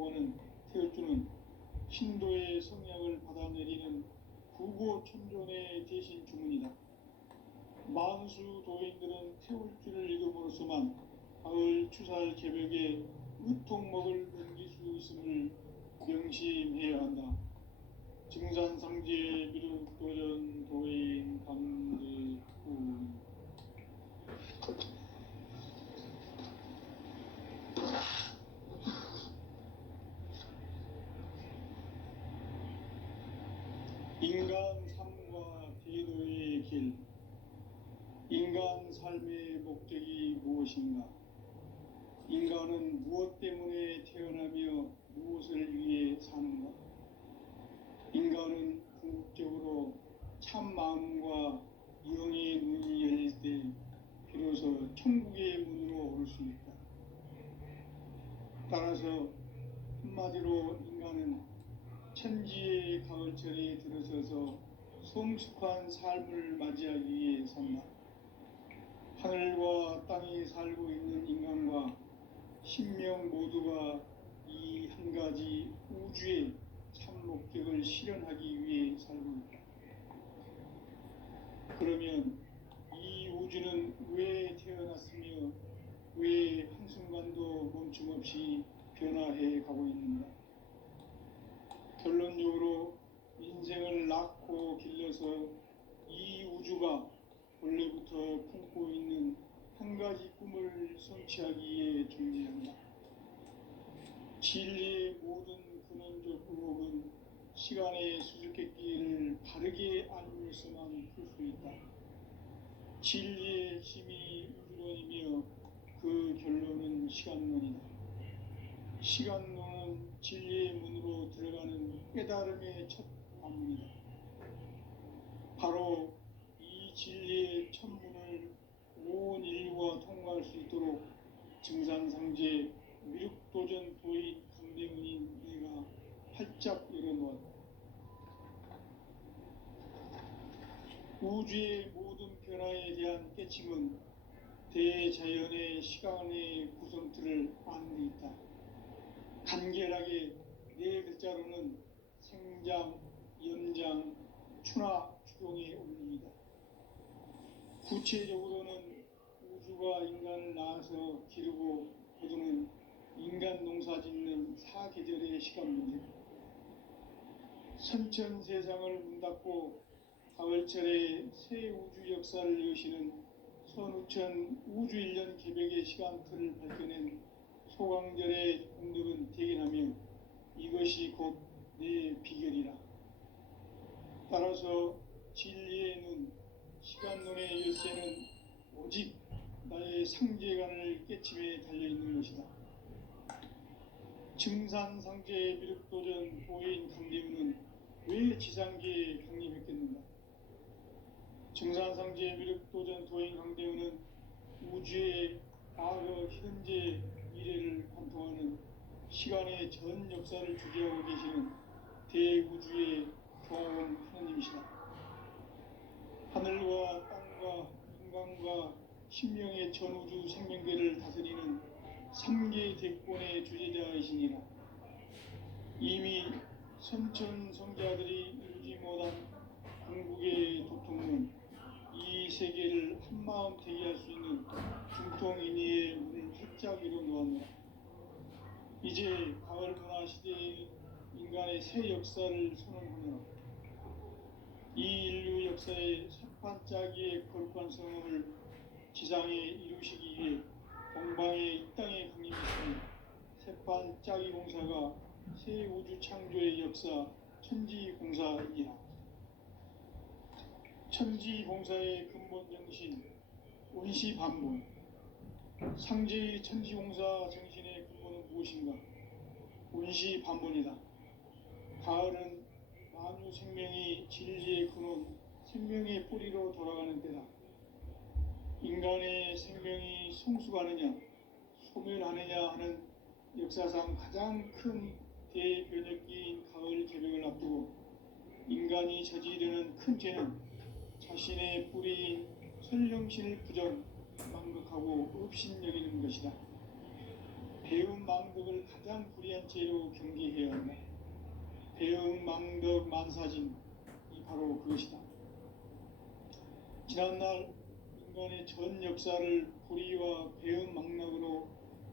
구하는 태울주는 신도의 성약을 받아내리는 구고천존의 대신 주문이다. 만수 도인들은 태울주를 읽음으로써만 가을 추살 개벽에 의통목을 넘길 수 있음을 명심해야 한다. 증산상제 미륵도전 도인 강대구. 인간 삶과 대도의 길. 인간 삶의 목적이 무엇인가? 인간은 무엇 때문에 태어나며 무엇을 위해 사는가? 인간은 궁극적으로 참 마음과 영의 문이 열릴 때 비로소 천국의 문으로 오를 수 있다. 따라서 한마디로 인간은 천지의 가을철에 들어서서 성숙한 삶을 맞이하기 위해 산다. 하늘과 땅에 살고 있는 인간과 신명 모두가 이 한 가지 우주의 참 목적을 실현하기 위해 살고 있다. 그러면 이 우주는 왜 태어났으며 왜 한순간도 멈춤없이 변화해 가고 있는가? 결론적으로 인생을 낳고 길러서 이 우주가 원래부터 품고 있는 한 가지 꿈을 성취하기 위해 존재한다. 진리의 모든 근원적 의혹은 시간의 수수께끼를 바르게 알면서만 풀 수 있다. 진리의 핵심이 우주론이며 그 결론은 시간론이다. 시간론은 진리의 문으로 들어가는 깨달음의 첫 관문이다. 바로 이 진리의 첫 문을 온 인류가 통과할 수 있도록 증산상제 미륵도전 도인 강대문인 내가 활짝 열어놓았다. 우주의 모든 변화에 대한 깨침은 대자연의 시간의 구성틀을 아는 데 있다. 간결하게 네 글자로는 생장, 연장, 추나 추동의 원리이다. 구체적으로는 우주가 인간을 낳아서 기르고 거두는 인간 농사 짓는 사계절의 시간 문제. 선천 세상을 문 닫고 가을철에 새 우주 역사를 여시는 선우천 우주 1년 개벽의 시간틀을 밝혀낸 소강절의 공덕은 대견하며 이것이 곧 내 비결이라. 따라서 진리의 눈, 시간론의 열쇠는 오직 나의 상제관을 깨침에 달려있는 것이다. 증산상제 미륵도전 도인 강대문은 왜 지상계에 강림했겠는가? 증산상제 미륵도전 도인 강대문은 우주의 과거, 현재, 미래를 관통하는 시간의 전 역사를 주재하고 계시는 대우주의 교황 하나님이시다. 하늘과 땅과 인간과 신명의 전우주 생명계를 다스리는 3계 대권의 주재자이시니라. 이미 선천 성자들이 이루지 못한 궁극의 도통문, 이 세계를 한마음 되게 할 수 있는 중통인의의 문을 활짝 열어놓았노라. 이제 가을 문화 시대의 인간의 새 역사를 선언하노라. 이 인류 역사의 새판짜기의 거룩한 성험을 지상에 이루시기 위해 동방의 이 땅에 강림하신 새판짜기 공사가 새 우주 창조의 역사 천지공사이라. 천지공사의 근본 정신 원시반본. 상제의 천지공사 정신의 근본은 무엇인가? 원시반본이다. 가을은 만유 생명이 진리의 근원, 생명의 뿌리로 돌아가는 때다. 인간의 생명이 성숙하느냐, 소멸하느냐 하는 역사상 가장 큰 대변혁기인 가을 개벽을 앞두고 인간이 저지르는 큰 죄는 자신의 뿌리인 설령신을 부정, 망각하고 업신여기는 것이다. 배은망덕을 가장 불의한 죄로 경계해야 한다. 배은망덕 만사진, 이 바로 그것이다. 지난날 인간의 전 역사를 불의와 배은망덕으로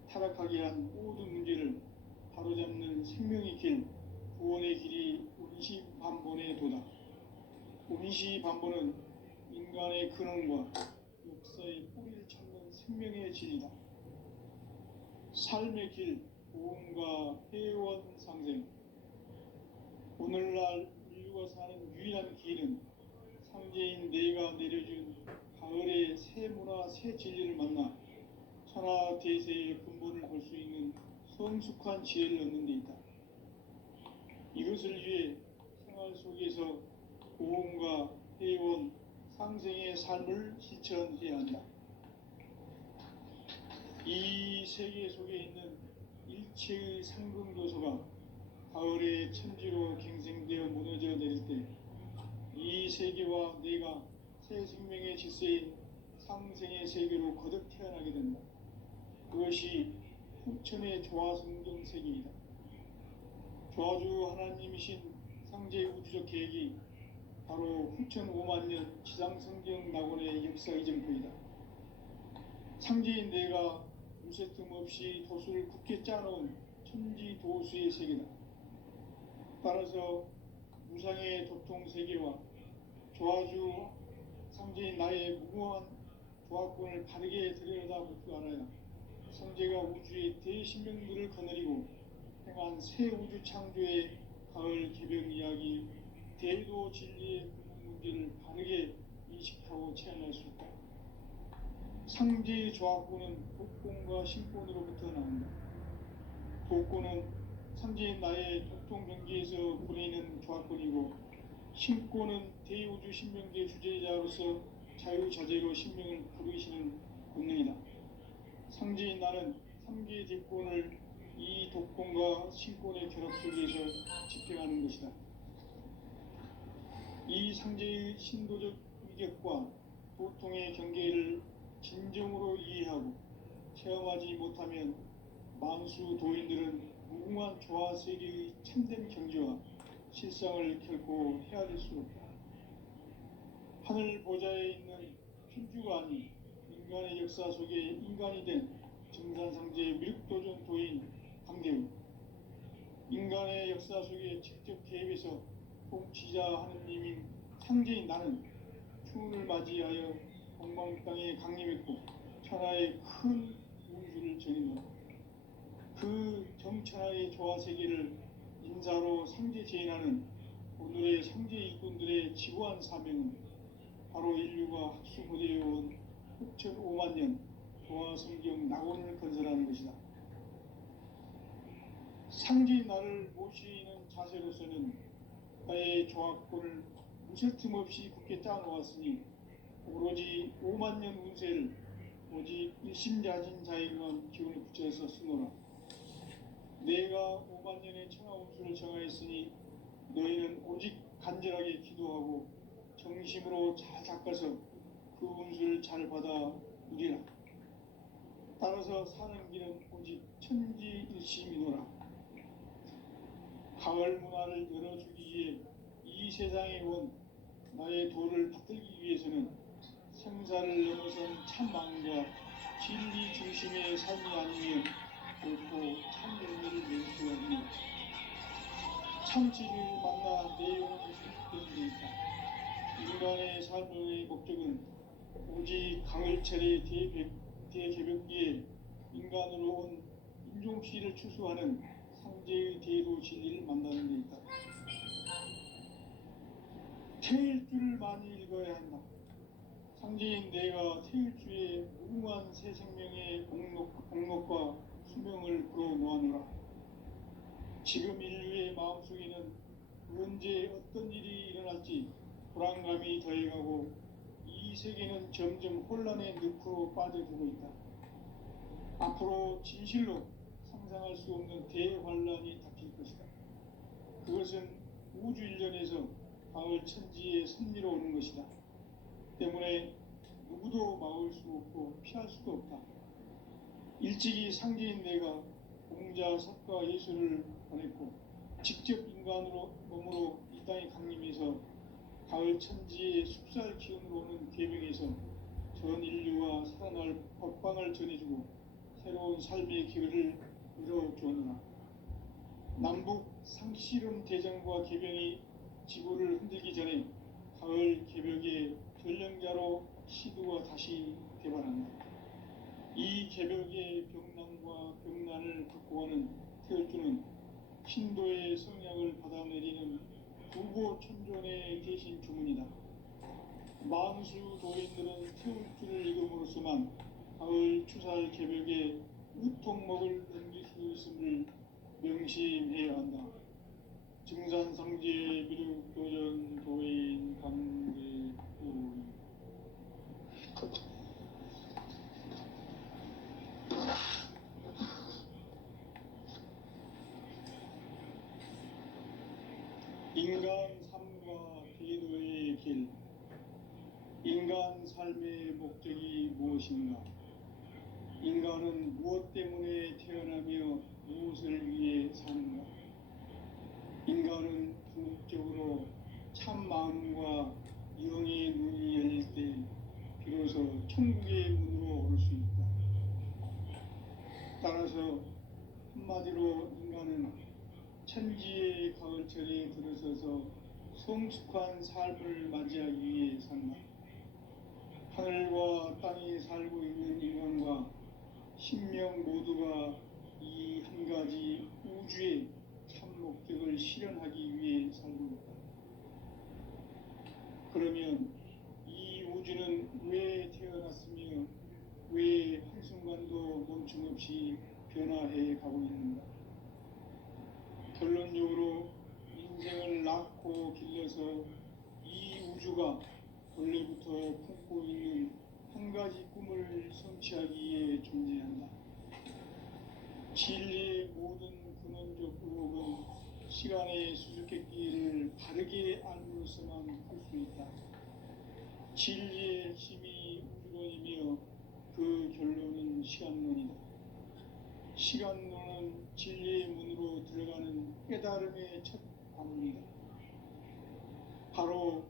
타락하게 한 모든 문제를 바로잡는 생명의 길, 구원의 길이 운시반본의 도다. 운시반본은 인간의 근원과 역사의 뿌리를 찾는 생명의 진리다. 삶의 길, 보험과 회원 상생. 오늘날 인류가 사는 유일한 길은 상제인 내가 내려준 가을의 새 문화, 새 진리를 만나 천하 대세의 근본을 볼 수 있는 성숙한 지혜를 얻는 데 있다. 이것을 위해 생활 속에서 보험과 회원, 상생의 삶을 실천해야 한다. 이 세계 속에 있는 일체의 상금도서가 가을의 천지로 갱생되어 무너져 내릴 때 이 세계와 내가 새 생명의 질서인 상생의 세계로 거듭 태어나게 된다. 그것이 후천의 조화성경 세계이다. 조화주 하나님이신 상제 우주적 계획이 바로 후천 5만년 지상성경 낙원의 역사 이전부이다. 상제인 내가 무쇠틈 없이 도수를 굳게 짜놓은 천지 도수의 세계다. 따라서 무상의 도통 세계와 조화주 상제인 나의 무궁한 조화권을 바르게 들여다볼 줄 알아야 성제가 우주의 대신명들을 거느리고 행한 새 우주 창조의 가을 개변 이야기, 대도 진리의 근원 문제를 바르게 인식하고 체험할 수 있다. 상제의 조화권은 독권과 신권으로부터 나온다. 독권은 상제인 나의 독통 경계에서 보내는 조화권이고, 신권은 대우주 신명계 주제자로서 자유자재로 신명을 부르시는 권능이다. 상제인 나는 3개의 대권을 이 독권과 신권의 결합 속에서 집행하는 것이다. 이 상제의 신도적 위격과 도통의 경계를 진정으로 이해하고 체험하지 못하면 만수 도인들은 무궁한 조화세계의 참된 경지와 실상을 결코 헤아릴 수 없다. 하늘 보좌에 있는 천주가 아닌 인간의 역사 속에 인간이 된 정산상제 미륵도전 도인 강대우, 인간의 역사 속에 직접 개입해서 통치자 하느님인 상제인 나는 추운을 맞이하여 동방 땅에 강림했고 천하의 큰 운수를 전했노라. 그 정천하의 조화세계를 인사로 상제 제인하는 오늘의 상제 일꾼들의 지구한 사명은 바로 인류가 학수고대해온 후천 5만년 조화성경 낙원을 건설하는 것이다. 상제인 나를 모시는 자세로서는 나의 조화권을 무쇠틈 없이 굳게 짜놓았으니 오로지 5만년 운세를 오직 일심자진 자에게만 기운을 붙여서 쓰노라. 내가 5만년의 천하운수를 정하였으니 너희는 오직 간절하게 기도하고 정심으로 잘 닦아서 그 운수를 잘 받아 누리라. 따라서 사는 길은 오직 천지일심이노라. 가을 문화를 열어주기 위해 이 세상에 온 나의 도를 받들기 위해서는 생사를 넘어선 참마음과 진리 중심의 삶이 아니면 결코 참 열매를 낼 수가 없는 참 진리를 만나 내 영혼이 회복되는 데 있다. 인간의 삶의 목적은 오직 가을철의 대개벽기에 인간으로 온 인종씨를 추수하는 상제의 대도 진리를 만나는 데 있다. 태일주를 많이 읽어야 한다. 상제인 내가 태일주의 무궁한 새 생명의 공록과 수명을 불어놓아노라. 지금 인류의 마음속에는 언제 어떤 일이 일어날지 불안감이 더해가고 이 세계는 점점 혼란의 늪으로 빠져들고 있다. 앞으로 진실로 상상할 수 없는 대환란이 닥칠 것이다. 그것은 우주 일련에서 가을 천지의 섭리로 오는 것이다. 때문에 누구도 막을 수 없고 피할 수도 없다. 일찍이 상제인 내가 공자, 석가, 예수를 보냈고 직접 인간으로 몸으로 이 땅에 강림해서 가을 천지의 숲살 기운으로 오는 계명에서 전 인류와 살아날 법방을 전해주고 새로운 삶의 기회를 열어주었노라. 남북 상씨름 대전과 계병이 지구를 흔들기 전에 가을 개벽의 전령자로 시두가 다시 개발한다. 이 개벽의 병난과 병난을 극복하는 태을주는 신도의 성약을 받아내리는 부고 천존의 대신 주문이다. 만수 도인들은 태울주를 읽음으로써만 가을 추살 개벽에 우통목을 넘길 수 있음을 명심해야 한다. 증산상제 미륵도전 도인 강대우. 인간 삶과 기도의 길. 인간 삶의 목적이 무엇인가? 인간은 무엇 때문에 태어나며 무엇을 위해 사는가? 인간은 궁극적으로 참 마음과 영의 눈이 열릴 때 비로소 천국의 문으로 올 수 있다. 따라서 한마디로 인간은 천지의 가을철에 들어서서 성숙한 삶을 맞이하기 위해 산다. 하늘과 땅에 살고 있는 인간과 신명 모두가 이 한 가지 우주의 참 목적을 실현하기 위해 살고 있다. 그러면 이 우주는 왜 태어났으며 왜 한순간도 멈춤없이 변화해 가고 있는가? 결론적으로 인생을 낳고 길러서 이 우주가 원래부터 품고 있는 한 가지 꿈을 성취하기 위해 존재한다. 진리의 모든 근원적 의혹은 시간의 수수께끼를 바르게 알므로서만 풀 수 있다. 진리의 핵심이 우주론이며 그 결론은 시간론이다. 시간론은 진리의 문으로 들어가는 깨달음의 첫 관문이다. 바로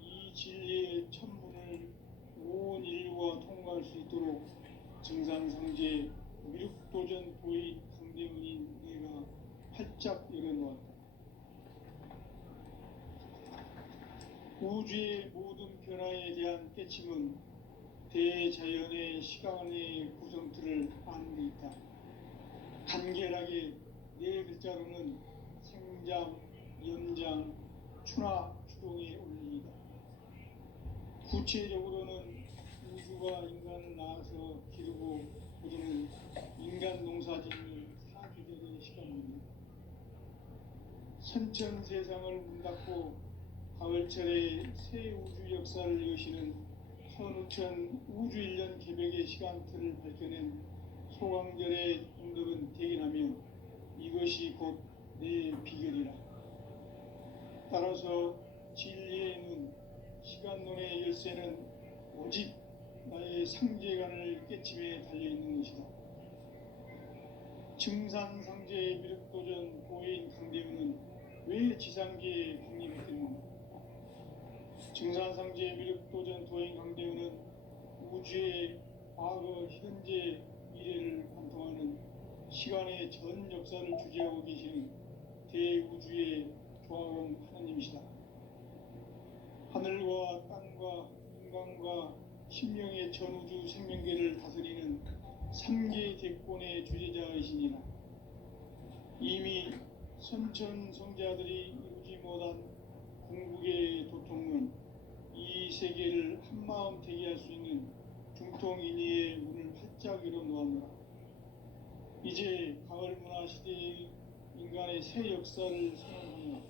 이 진리의 첫 문을 온 인류가 통과할 수 있도록 증산상제 미륵도전 도의 강대문인 내가 활짝 열어놓았다. 우주의 모든 변화에 대한 깨침은 대자연의 시간의 구성틀을 아는 데 있다. 간결하게 네 글자로는 생장, 연장, 추나 추동의 원리이다. 구체적으로는 우주가 인간을 낳아서 기르고 거두는 인간 농사짓는 사계절의 시간입니다. 선천 세상을 문 닫고 가을철에 새 우주 역사를 여시는 선우천 우주 1년 개벽의 시간틀을 밝혀낸 소강절의 공덕은 대견하며 이것이 곧 내 비결이라. 따라서 진리의 눈, 시간론의 열쇠는 오직 나의 상제관을 깨침에 달려있는 것이다. 증산상제 미륵도전 도인 강대우는 왜 지상계에 강림했겠는가? 증산상제 미륵도전 도인 강대우는 우주의 과거, 현재, 미래를 관통하는 시간의 전 역사를 주재하고 계시는 대우주의 조화원 하나님이시다. 하늘과 땅과 인간과 신명의 전우주 생명계를 다스리는 3계 대권의 주재자이시니라. 이미 선천 성자들이 이루지 못한 궁극의 도통은 이 세계를 한마음 되게 할 수 있는 중통인의의 문을 활짝 열어놓았노라. 이제 가을 문화 시대의 인간의 새 역사를 선언하며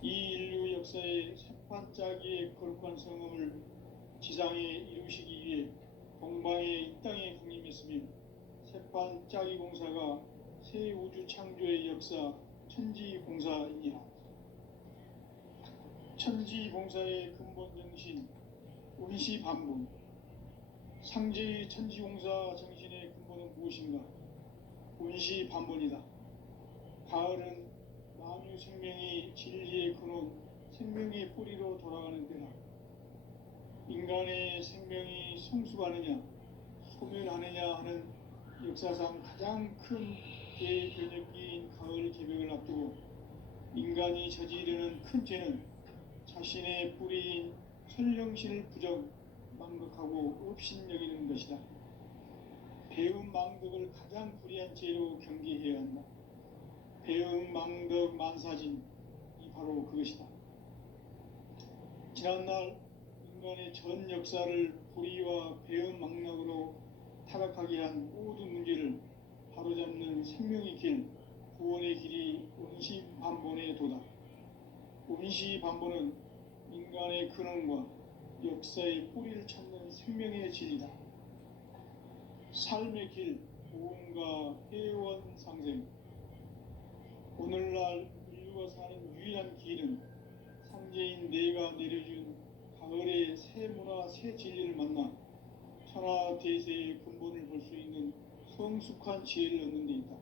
이 인류 역사의 새판짜기의 거룩한 성음을 지상에 이루시기 위해 동방의 이 땅에 강림했으며 새판짜기 공사가 새 우주 창조의 역사 천지봉사이니라. 천지봉사의 근본 정신 운시반복. 상제의 천지공사 정신의 근본은 무엇인가? 온시 반본이다. 가을은 만유 생명이 진리의 근원, 생명의 뿌리로 돌아가는 때다. 인간의 생명이 성숙하느냐 소멸하느냐 하는 역사상 가장 큰 대변혁기인 가을 개벽을 앞두고 인간이 저지르는 큰 죄는 자신의 뿌리인 선령신을 부정, 망극하고 업신여기는 것이다. 배음 망덕을 가장 불의한 죄로 경계해야 한다. 배음 망덕 만사진이 바로 그것이다. 지난날 인간의 전 역사를 불의와 배음 망덕으로 타락하게 한 모든 문제를 바로잡는 생명의 길, 구원의 길이 온시반본의 도다. 온시반본은 인간의 근원과 역사의 뿌리를 찾는 생명의 진리다. 삶의 길, 보험과 회원 상생. 오늘날 인류가 사는 유일한 길은 상제인 내가 내려준 가을의 새 문화, 새 진리를 만나 천하 대세의 근본을 볼 수 있는 성숙한 지혜를 얻는 데 있다.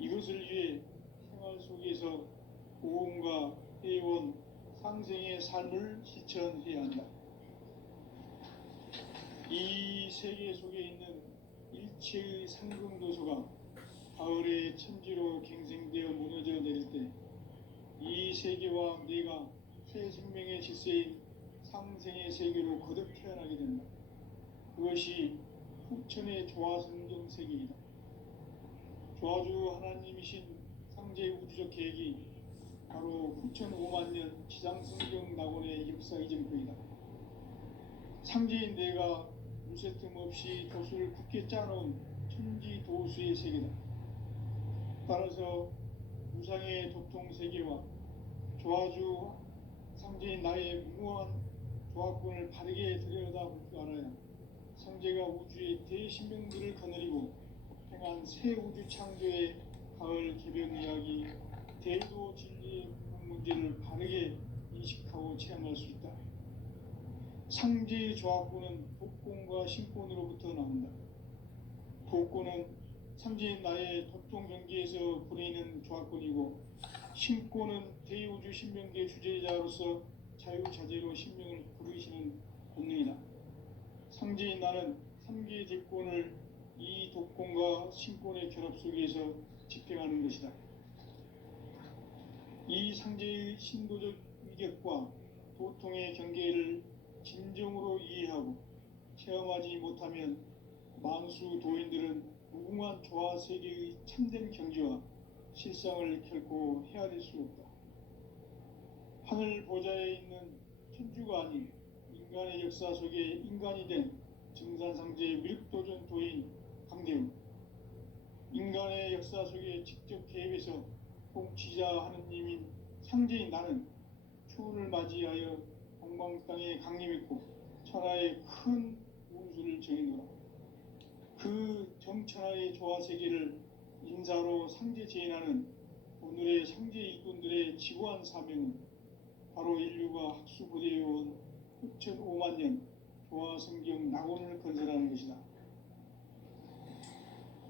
이것을 위해 생활 속에서 보험과 회원, 상생의 삶을 실천해야 한다. 이 세계 속에 있는 일체의 상금도서가 가을의 천지로 갱생되어 무너져 내릴 때 이 세계와 내가 새 생명의 질서인 상생의 세계로 거듭 태어나게 된다. 그것이 후천의 조화성경 세계이다. 조화주 하나님이신 상제 우주적 계획이 바로 후천 5만년 지상성경 낙원의 역사 이전표이다. 상제인 내가 무쇠틈 없이 도수를 굳게 짜놓은 천지 도수의 세계다. 따라서 무상의 도통 세계와 조화주 상제인 나의 무모한 조화권을 바르게 들여다볼 줄 알아야 상제가 우주의 대신명들을 거느리고 행한 새 우주 창조의 가을 개변 이야기, 대도 진리의 문제를 바르게 인식하고 체험할 수 있다. 상제의 조화권은 독권과 신권으로부터 나온다. 독권은 상제인 나의 도통 경계에서 부리는 조화권이고, 신권은 대우주 신명계 주제자로서 자유자재로 신명을 부르시는 본능이다. 상제인 나는 3개 대권을 이 독권과 신권의 결합 속에서 집행하는 것이다. 이 상제의 신도적 위격과 도통의 경계를 진정으로 이해하고 체험하지 못하면 만수 도인들은 무궁한 조화 세계의 참된 경지와 실상을 결코 헤아릴 수 없다. 하늘 보좌에 있는 천주가 아닌 인간의 역사 속에 인간이 된 증산상제 밀도전 도인 강대훈, 인간의 역사 속에 직접 개입해서 통치자 하느님인 상제인 나는 추운을 맞이하여 동방 땅에 강림했고 천하의 큰 운수를 정해놓으라. 그 정천하의 조화세계를 인사로 상제 제인하는 오늘의 상제 일꾼들의 지구한 사명은 바로 인류가 학수고대해온 후천 5만 년 조화성경 낙원을 건설하는 것이다.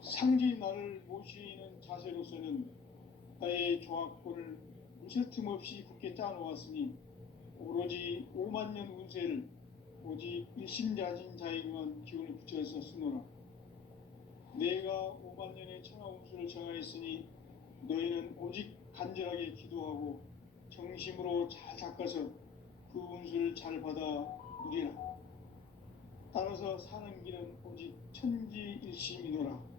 상제인 나를 모시는 자세로서는 나의 조화권을 무쇠틈 없이 굳게 짜놓았으니 오로지 5만 년 운세를 오직 일심자진 자에게만 기운을 붙여서 쓰노라. 내가 5만 년의 천하 운수를 정하였으니 너희는 오직 간절하게 기도하고 정심으로 잘 닦아서 그 운수를 잘 받아 누리라. 따라서 사는 길은 오직 천지일심이노라.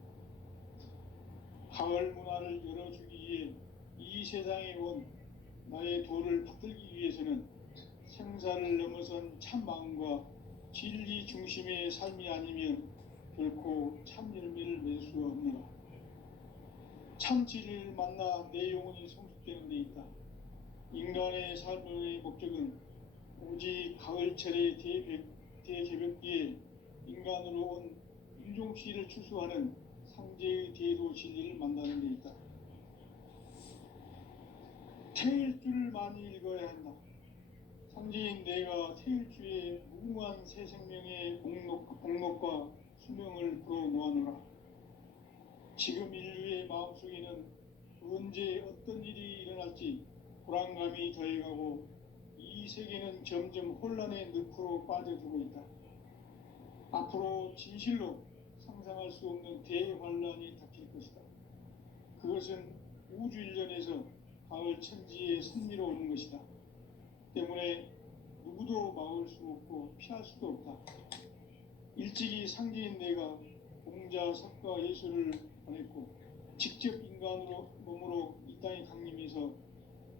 가을 문화를 열어주기 위해 이 세상에 온 나의 도를 받들기 위해서는 생사를 넘어선 참 마음과 진리 중심의 삶이 아니면 결코 참 열매를 맺을 수 없노라. 참 진리를 만나 내 영혼이 성숙되는 데 있다. 인간의 삶의 목적은 오직 가을철의 대개벽기에 인간으로 온 윤종씨를 추수하는 상제의 대도 진리를 만나는 데 있다. 태일주를 많이 읽어야 한다. 상제인 내가 태일주의 무궁한 새 생명의 공목과 수명을 불어 놓아노라. 지금 인류의 마음속에는 언제 어떤 일이 일어날지 불안감이 더해가고 이 세계는 점점 혼란의 늪으로 빠져들고 있다. 앞으로 진실로 상상할 수 없는 대환란이 닥칠 것이다. 그것은 우주 일련에서 가을 천지의 섭리로 오는 것이다. 때문에 누구도 막을 수 없고 피할 수도 없다. 일찍이 상제인 내가 공자, 석가, 예수를 보냈고 직접 인간으로 몸으로 이 땅에 강림해서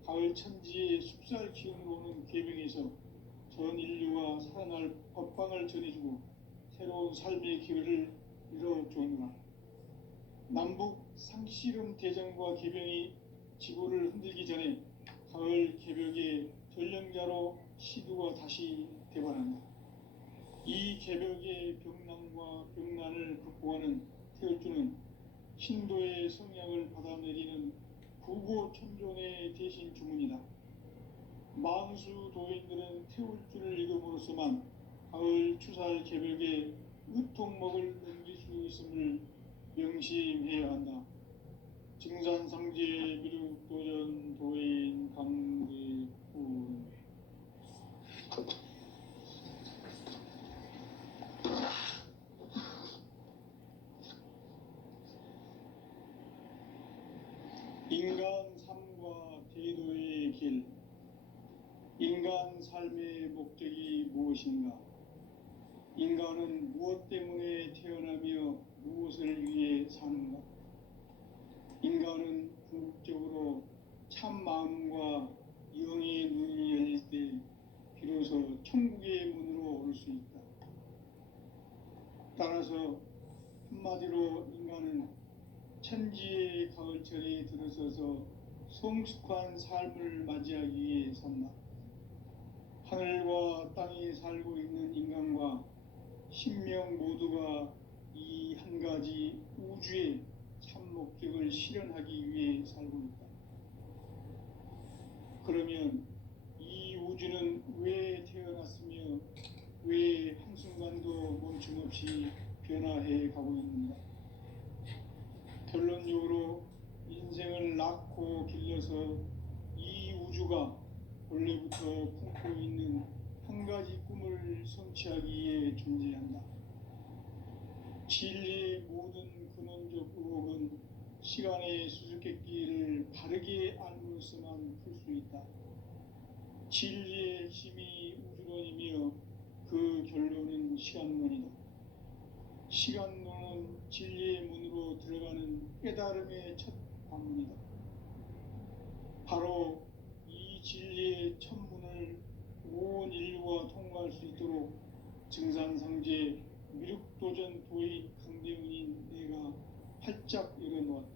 가을 천지의 숲살 기운으로 오는 계명에서 전 인류가 살아날 법방을 전해주고 새로운 삶의 기회를 이뤄주었노라. 남북 상씨름 대전과 계병이 지구를 흔들기 전에 가을 개벽의 전령자로 시두가 다시 되반한다. 이 개벽의 병난과 병난을 극복하는 태울주는 신도의 성약을 받아내리는 구고천존의 대신 주문이다. 만수 도인들은 태울주를 읽음으로써만 가을 추살 개벽의 의통목을 넘길 수 있음을 명심해야 한다. 증산상제 미륵도전 도인 강대훈. 인간 삶과 대도의 길. 인간 삶의 목적이 무엇인가? 인간은 무엇 때문에 태어나며 무엇을 위해 사는가? 인간은 궁극적으로 참 마음과 영의 눈이 열릴 때 비로소 천국의 문으로 올 수 있다. 따라서 한마디로 인간은 천지의 가을철에 들어서서 성숙한 삶을 맞이하기 위해 산다. 하늘과 땅에 살고 있는 인간과 신명 모두가 이 한 가지 우주의 참 목적을 실현하기 위해 살고 있다. 그러면 이 우주는 왜 태어났으며 왜 한순간도 멈춤없이 변화해 가고 있는가? 결론적으로 인생을 낳고 길러서 이 우주가 원래부터 품고 있는 한 가지 꿈을 성취하기 위해 존재한다. 진리의 모든 근원적 의혹은 시간의 수수께끼를 바르게 알므로서만 풀 수 있다. 진리의 핵심이 우주론이며 그 결론은 시간론이다. 시간론은 진리의 문으로 들어가는 깨달음의 첫 관문이다. 바로 이 진리의 첫 문을 온 인류가 통과할 수 있도록 증산상제 미륵도전 도인 강대훈인 내가 활짝 열어놓았다.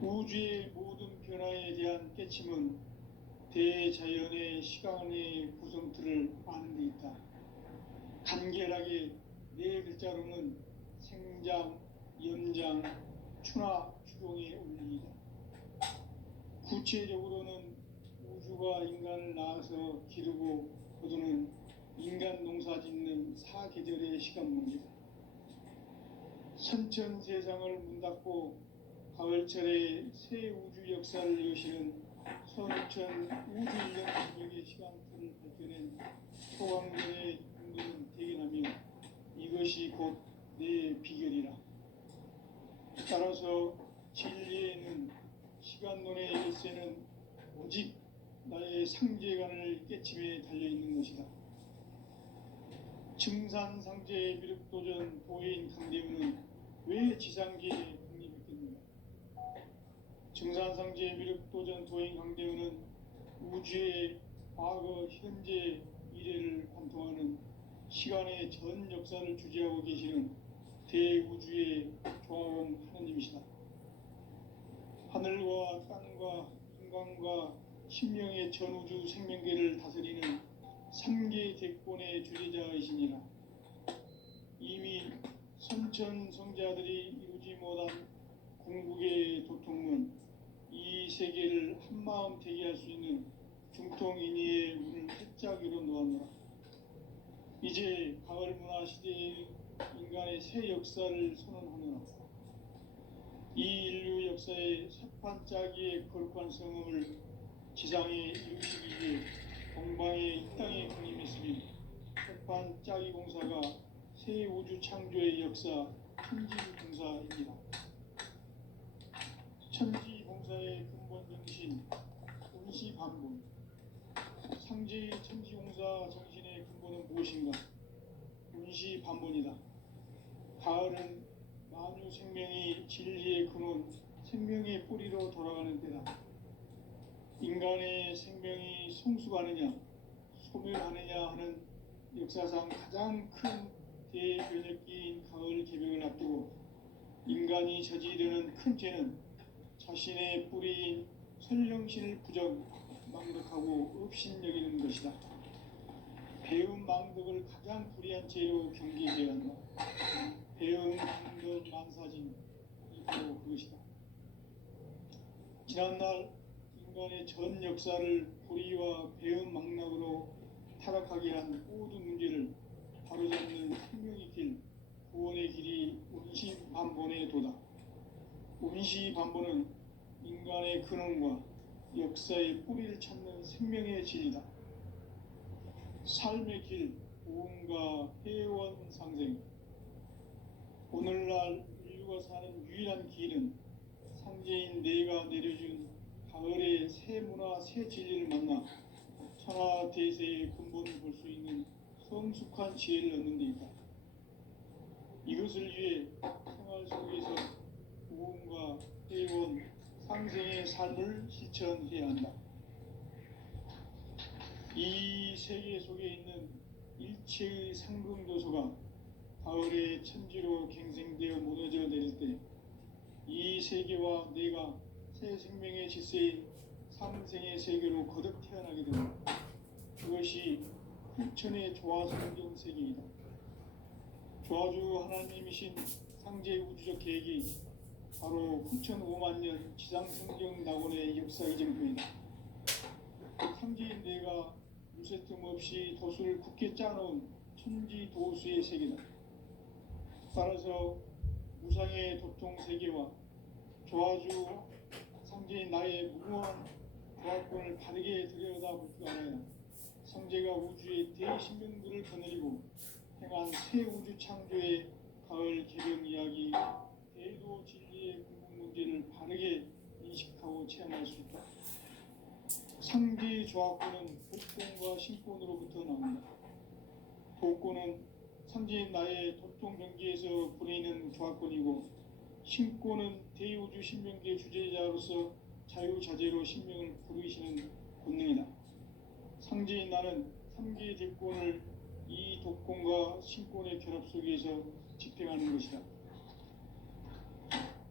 우주의 모든 변화에 대한 깨침은 대자연의 시간의 구성틀을 아는 데 있다. 간결하게 네 글자로는 생장, 연장, 추나 추동의 원리이다. 구체적으로는 우주가 인간을 낳아서 기르고 거두는 인간 농사 짓는 사계절의 시간 문제다. 선천 세상을 문 닫고 가을철에 새 우주 역사를 여시는 선천 우주 인력 능력의 시간틀을 밝혀낸 소강전의 공동은 대견하며 이것이 곧 내 비결이라. 따라서 진리에는 시간론의 열쇠는 오직 나의 상제관을 깨침에 달려있는 것이다. 증산상제 미륵도전 도인 강대훈은 왜 지상계에 독립했겠는가? 증산상제 미륵도전 도인 강대훈은 우주의 과거, 현재, 미래를 관통하는 시간의 전 역사를 주재하고 계시는 대우주의 조화원 하느님이시다. 하늘과 땅과 인간과 신명의 전우주 생명계를 다스리는 3개 대권의 주재자이시니라. 이미 선천 성자들이 이루지 못한 궁극의 도통은 이 세계를 한마음 되게 할 수 있는 중통인의의 문을 활짝 열어 놓았노라. 이제 가을 문화 시대의 인간의 새 역사를 선언하노라. 이 인류 역사의 새판짜기의 거룩한 성음을 지상에 이루시기 위해 동방의 이 땅에 강림했으니 새판짜기 공사가 새 우주 창조의 역사 천지공사입니다. 천지공사의 근본 정신 운시반본. 상제의 천지공사 정신의 근본은 무엇인가? 운시반본이다. 가을은 만유 생명이 진리의 근원, 생명의 뿌리로 돌아가는 때다. 인간의 생명이 성숙하느냐, 소멸하느냐 하는 역사상 가장 큰 대변혁기인 가을 개벽을 앞두고 인간이 저지르는 큰 죄는 자신의 뿌리인 설령신을 망덕하고 업신여기는 것이다. 배움 망덕을 가장 불의한 죄로 경계해야 한다. 배움 망덕 만사진이 바로 그것이다. 지난날 인간의 전 역사를 불의와 배움 망락으로 타락하게 한 모든 문제를 바로잡는 생명의 길, 구원의 길이 운시반본의 도다. 운시반본은 인간의 근원과 역사의 뿌리를 찾는 생명의 진리다. 삶의 길, 구원과 회원 상생. 오늘날 인류가 사는 유일한 길은 상제인 내가 내려준 가을의 새 문화, 새 진리를 만나 천하 대세의 근본을 볼 수 있는 성숙한 지혜를 얻는 데 있다. 이것을 위해 생활 속에서 구원과 회원, 상생의 삶을 실천해야 한다. 이 세계 속에 있는 일체의 상승조소가 가을의 천지로 갱생되어 무너져 내릴 때 이 세계와 내가 새 생명의 질서인 상생의 세계로 거듭 태어나게 된다. 그것이 후천의 조화성경 세계이다. 조화주 하나님이신 상제 우주적 계획이 바로 후천 5만 년 지상성경 낙원의 역사 이정표이다. 상제인 내가 무쇠틈 없이 도수를 굳게 짜놓은 천지 도수의 세계다. 따라서 무상의 도통 세계와 조화주 상제인 나의 무모한 조합권을 바르게 들여다볼 줄 알아야 상제가 우주의 대신명들을 거느리고 행한 새 우주 창조의 가을 개벽 이야기, 대도 진리의 궁극 문제를 바르게 인식하고 체험할 수 있다. 상제의 조합권은 복권과 신권으로부터 나온다. 복권은 상제인 나의 도통 경계에서 부리는 조합권이고, 신권은 대우주 신명계 주제자로서 자유자재로 신명을 부르시는 본능이다. 상제인 나는 3개의 대권을 이 독권과 신권의 결합 속에서 집행하는 것이다.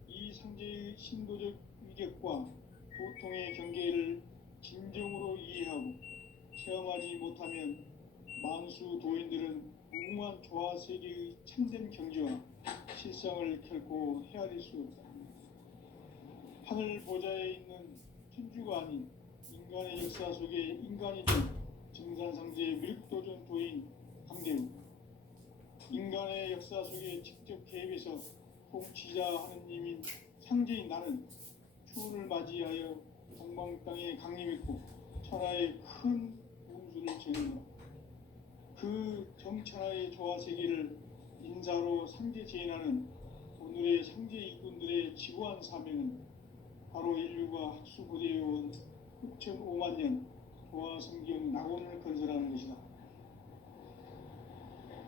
이 상제의 신도적 위격과 도통의 경계를 진정으로 이해하고 체험하지 못하면 만수 도인들은 무궁한 조화 세계의 참된 경지와 실상을 결코 헤아릴 수 없다. 하늘 보좌에 있는 천주가 아닌 인간의 역사 속에 인간이 된 정산상제의 밀도전 도인 강대우, 인간의 역사 속에 직접 개입해서 통치자 하느님인 상제인 나는 추운을 맞이하여 동방 땅에 강림했고 천하의 큰 운수를 정했노라. 그 정천하의 조화 세계를 인사로 상제 제인하는 오늘의 상제 일꾼들의 지구한 사명은 바로 인류가 학수고대해온 6,5만 년 조화 성경 낙원을 건설하는 것이다.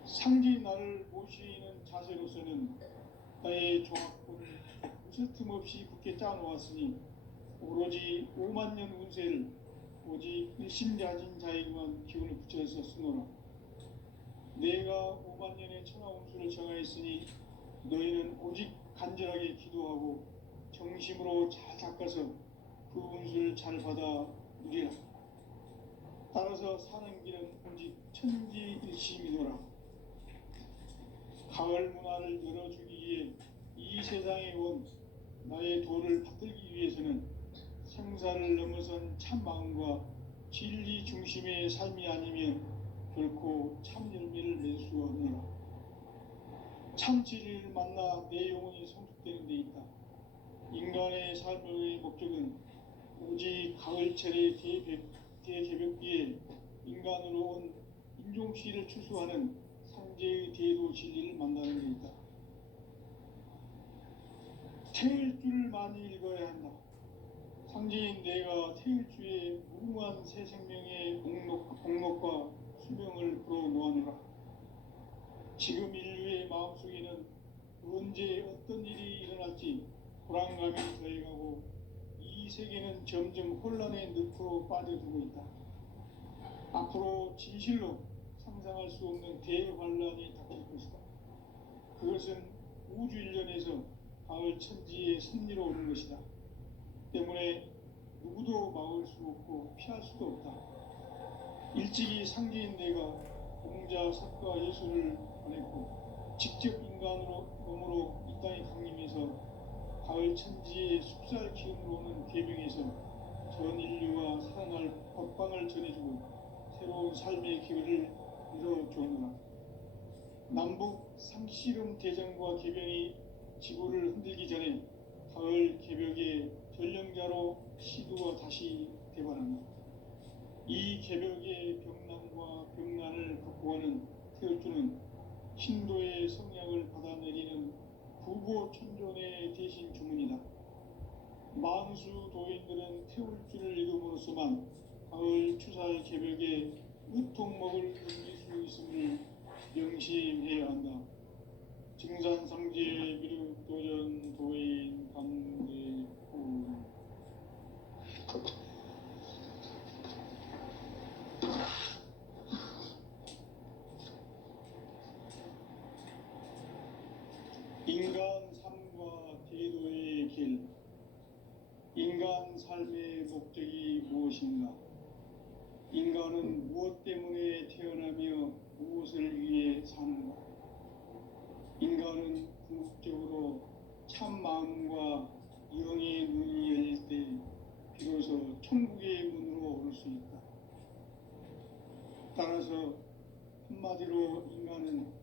상제인 나를 모시는 자세로서는 나의 조합권을 무쇠틈 없이 굳게 짜놓았으니 오로지 5만 년 운세를 오직 일심자진 자에게만 기운을 붙여서 쓰노라. 내가 5만 년의 천하 운수를 정하였으니 너희는 오직 간절하게 기도하고 정심으로 잘 닦아서 그 운수를 잘 받아 누리라. 따라서 사는 길은 오직 천지일심이노라. 가을 문화를 열어주기 위해 이 세상에 온 나의 도를 받들기 위해서는 생사를 넘어선 참 마음과 진리 중심의 삶이 아니면 결코 참 열매를 낼 수 없노라. 참 진리를 만나 내 영혼이 성숙되는 데 있다. 인간의 삶의 목적은 오직 가을철의 대개벽기에 인간으로 온 인종시를 추수하는 상제의 대도 진리를 만나는 데 있다. 태일 줄을 많이 읽어야 한다. 상제인 내가 태일주의 무궁한 새 생명의 공력과 수명을 불어놓아노라. 지금 인류의 마음속에는 언제 어떤 일이 일어날지 불안감이 더해가고 이 세계는 점점 혼란의 늪으로 빠져들고 있다. 앞으로 진실로 상상할 수 없는 대환란이 닥칠 것이다. 그것은 우주 일련에서 가을 천지의 섭리로 오는 것이다. 때문에 누구도 막을 수 없고 피할 수도 없다. 일찍이 상제인 내가 공자, 석가, 예수를 보냈고 직접 인간으로 몸으로 이 땅에 강림해서 가을 천지의 숲살 기운으로 오는 계명에서 전 인류와 살아날 법방을 전해주고 새로운 삶의 기회를 이뤄주었노라. 남북 상씨름 대전과 개변이 지구를 흔들기 전에 가을 개벽의 전령자로 시두가 다시 대발한다. 이 개벽의 병난과 병난을 극복하는 태울주는 신도의 성량을 받아내리는 구보천존의 대신 주문이다. 만수 도인들은 태울주를 읽음으로써만 가을 추살 개벽의 으통먹을 넘길 수 있음을 명심해야 한다. 증산상제 미륵도전 도인 강제후. 인간 삶과 대도의 길. 인간 삶의 목적이 무엇인가? 인간은 무엇 때문에 태어나며 무엇을 위해 사는가? 인간은 궁극적으로 참 마음과 영의 눈이 열릴 때 비로소 천국의 문으로 오를 수 있다. 따라서 한마디로 인간은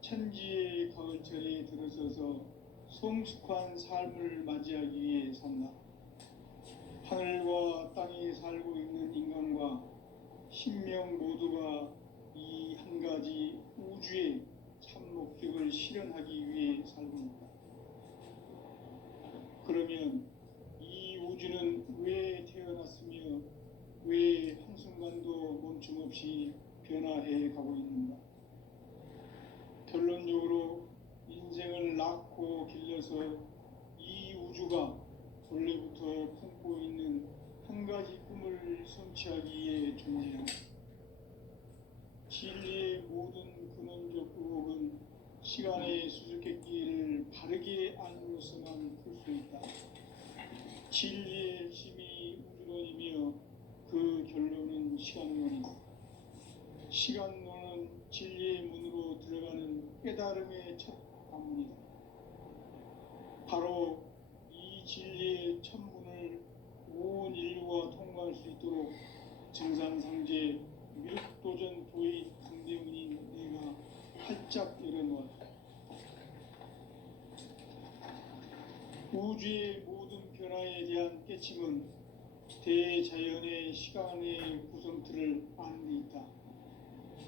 천지의 가을철에 들어서서 성숙한 삶을 맞이하기 위해 산다. 하늘과 땅에 살고 있는 인간과 신명 모두가 이 한 가지 우주의 참 목적을 실현하기 위해 살고 있다. 그러면 이 우주는 왜 태어났으며 왜 한순간도 멈춤 없이 변화해 가고 있는가? 결론적으로 인생을 낳고 길러서 이 우주가 원래부터 품고 있는 한 가지 꿈을 성취하기 위해 존재한다. 진리의 모든 근원적 의혹은 시간의 수수께끼를 바르게 알므로서만 풀 수 있다. 진리의 핵심이 우주론이며 그 결론은 시간론이다. 시간론은 진리의 문으로 들어가는 깨달음의 첫 관문이다. 바로 이 진리의 첫 문을 온 인류가 통과할 수 있도록 증산상제 미륵도전 도의 강대문인 내가 활짝 열어놓았다. 우주의 모든 변화에 대한 깨침은 대자연의 시간의 구성틀을 아는 데 있다.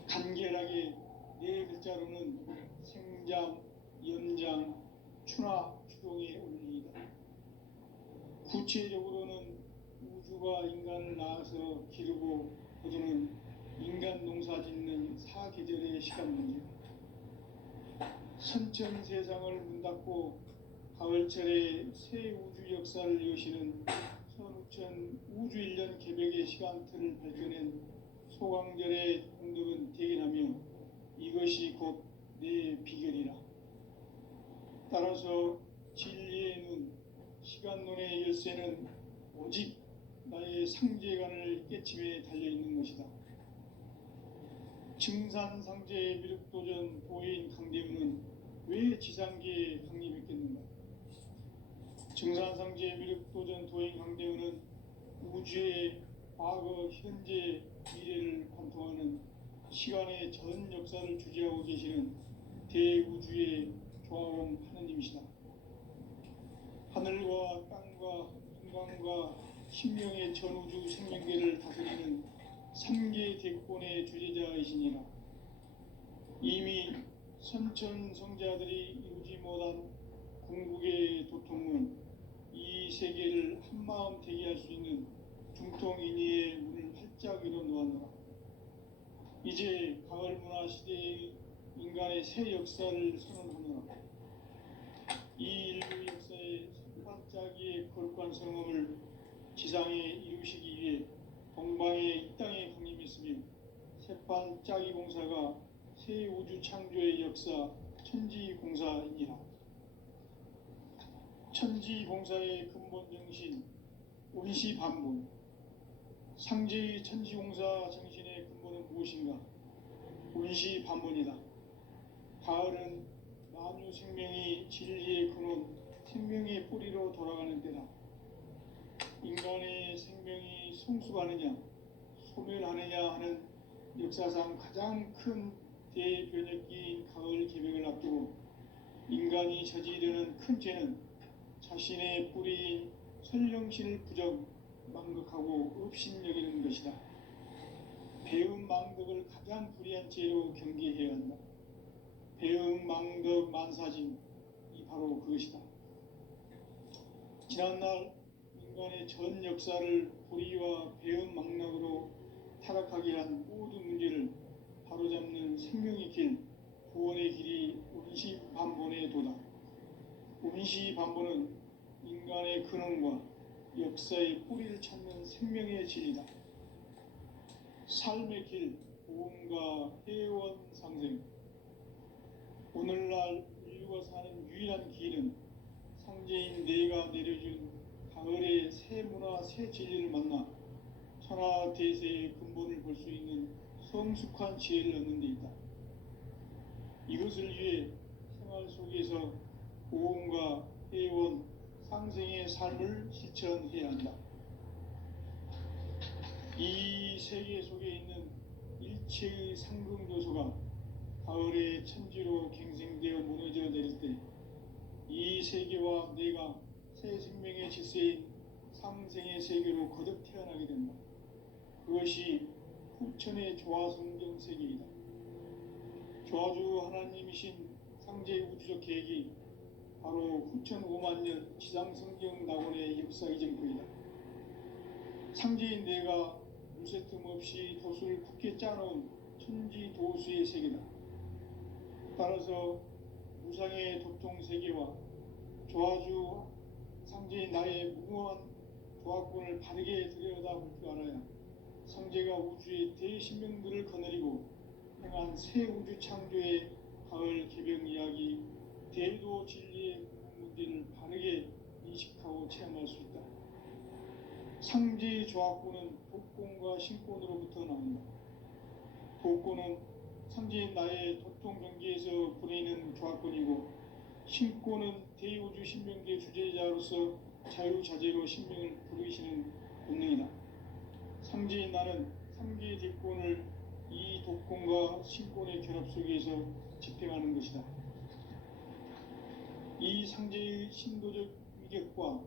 간결하게 네 글자로는 생장, 연장, 추나 추동의 원리이다. 구체적으로는 우주가 인간을 낳아서 기르고 거두는 인간 농사 짓는 사계절의 시간 문제. 선천 세상을 문 닫고 가을철에 새 우주 역사를 여시는 선우천 우주 일년 개벽의 시간틀을 밝혀낸 소강절의 공덕은 대견하며 이것이 곧 내 비결이라. 따라서 진리의 눈, 시간론의 열쇠는 오직 나의 상제관을 깨침에 달려있는 것이다. 증산상제의 미륵도전 도인 강대우는 왜 지상계에 강림했겠는가? 증산상제의 미륵도전 도인 강대우는 우주의 과거, 현재, 미래를 관통하는 시간의 전 역사를 주재하고 계시는 대우주의 조화원 하느님이시다. 하늘과 땅과 인간과 신명의 전우주 생명계를 다스리는 삼계 대권의 주제자이시니라. 이미 선천성자들이 이루지 못한 궁극의 도통은 이 세계를 한마음 되게 할 수 있는 중통인의의 문을 활짝 열어놓았노라. 이제 가을 문화 시대의 인간의 새 역사를 선언하노라. 이 인류 역사의 첫 반짝이의 거룩한 성음을 지상에 이루시기 위해 동방의 이 땅에 강림했으며 새반짝이 공사가 새 우주 창조의 역사 천지공사이니라. 천지공사의 근본 정신 온시반본. 상제의 천지공사 정신의 근본은 무엇인가? 온시반본이다. 가을은 만유 생명이 진리의 근원, 생명의 뿌리로 돌아가는 때다. 인간의 생명이 성숙하느냐, 소멸하느냐 하는 역사상 가장 큰 대변혁기인 가을 개벽을 앞두고 인간이 저지르는 큰 죄는 자신의 뿌리인 선령신을 부정, 망극하고 업신여기는 것이다. 배음 망덕을 가장 불의한 죄로 경계해야 한다. 배음 망덕 만사진이 바로 그것이다. 지난날 인간의 전 역사를 불의와 배음 망락으로 타락하게 한 모든 문제를 바로잡는 생명의 길, 구원의 길이 온시반본의 도다. 온시반본은 인간의 근원과 역사의 뿌리를 찾는 생명의 진리다. 삶의 길, 보험과 회원 상생. 오늘날 인류가 사는 유일한 길은 상제인 내가 내려준 가을의 새 문화, 새 진리를 만나 천하 대세의 근본을 볼 수 있는 성숙한 지혜를 얻는 데 있다. 이것을 위해 생활 속에서 보험과 회원, 상생의 삶을 실천해야 한다. 이 세계 속에 있는 일체의 상승조소가 가을의 천지로 갱생되어 무너져 내릴 때 이 세계와 내가 새 생명의 질서인 상생의 세계로 거듭 태어나게 된다. 그것이 후천의 조화성경 세계이다. 조화주 하나님이신 상제 우주적 계획이 바로 후천 5만 년 지상성경 낙원의 역사 이전부이다. 상제인 내가 물새틈 없이 도수를 굳게 짜놓은 천지도수의 세계다. 따라서 무상의 도통 세계와 조화주 상제인 나의 무궁한 조화권을 바르게 들여다볼 줄 알아야 상제가 우주의 대신명들을 거느리고 행한 새 우주 창조의 가을 개벽 이야기, 대도 진리의 문제를 바르게 인식하고 체험할 수 있다. 상제의 조화권은 독권과 신권으로부터 나온다. 독권은 상제인 나의 도통 경계에서 보내는 조화권이고, 신권은 대우주 신명계 주제자로서 자유자재로 신명을 부르시는 본능이다. 상제인 나는 상계의 대권을 이 독권과 신권의 결합 속에서 집행하는 것이다. 이 상제의 신도적 위격과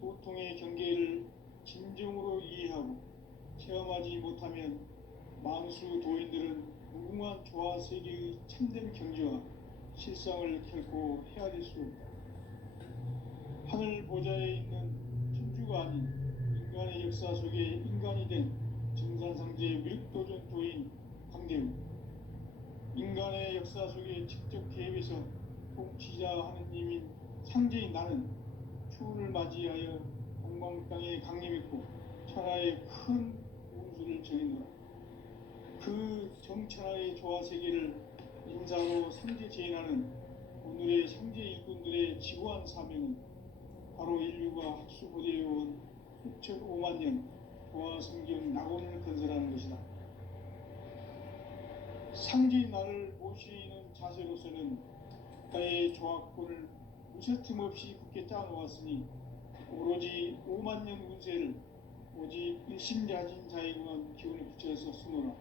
도통의 경계를 진정으로 이해하고 체험하지 못하면 만수 도인들은 무궁한 조화 세계의 참된 경지와 실상을 결코 헤아릴 수 없다. 하늘 보좌에 있는 천주가 아닌 인간의 역사 속에 인간이 된 정산상제의 밀도전 도인 강대우. 인간의 역사 속에 직접 개입해서 통치자 하느님인 상제인 나는 추운을 맞이하여 동방 땅에 강림했고 천하의 큰 운수를 전했노라. 그 정천하의 조화 세계를 인사로 상제 제인하는 오늘의 상제 일꾼들의 지구한 사명은 바로 인류가 학수고대해온 6,5만 년 조화 성경 낙원을 건설하는 것이다. 상제인 나를 모시는 자세로서는 나의 조화권을 무쇠틈 없이 굳게 짜놓았으니 오로지 5만 년 운세를 오직 일심야진 자에게만 기운을 붙여서 쓰노라.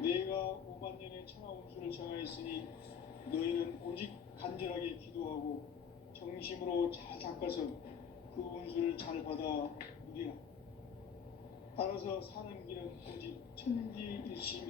내가 5만 년의 천하 운수를 정하였으니 너희는 오직 간절하게 기도하고 정심으로 잘 닦아서 그 운수를 잘 받아 누리라. 따라서 사는 길은 오직 천지일심이라.